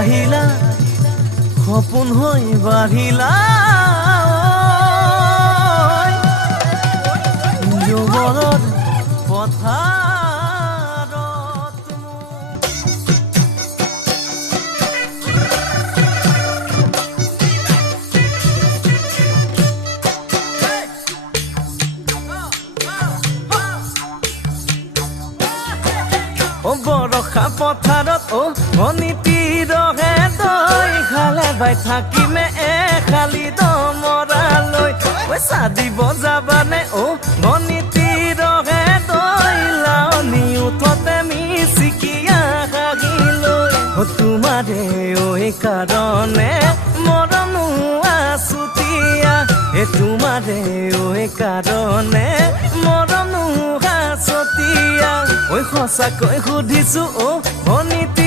আহিলা সপোন হৈ বাঢ়িলা যুগলত পথাৰত বৰষা পথাৰত অনিতি ৰহে তই খালে বাই থাকিমে খালি দমৰালৈ পইচা দিব যাবানে অনিতি ৰহে তই লাৱনি উঠতে মিচিকিয়া হাগিলৈ তোমাৰে কাৰণে মৰমো আছুতীয়া তোমাৰে কাৰণে মৰমো আছতীয়া ঐ সঁচাকৈ সুধিছো ভনীতি